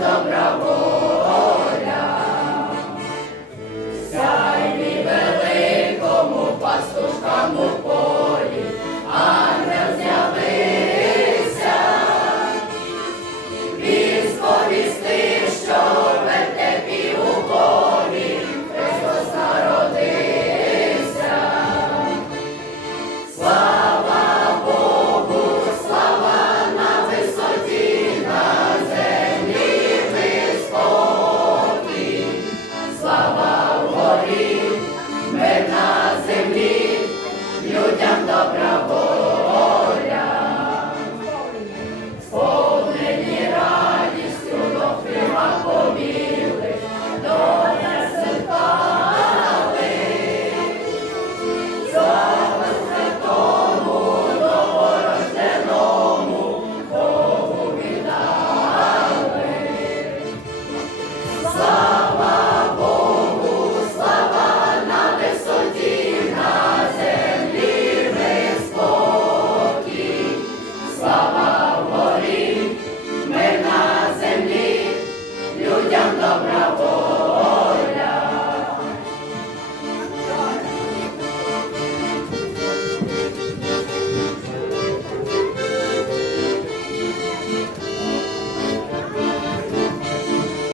Santo Bravo. землі.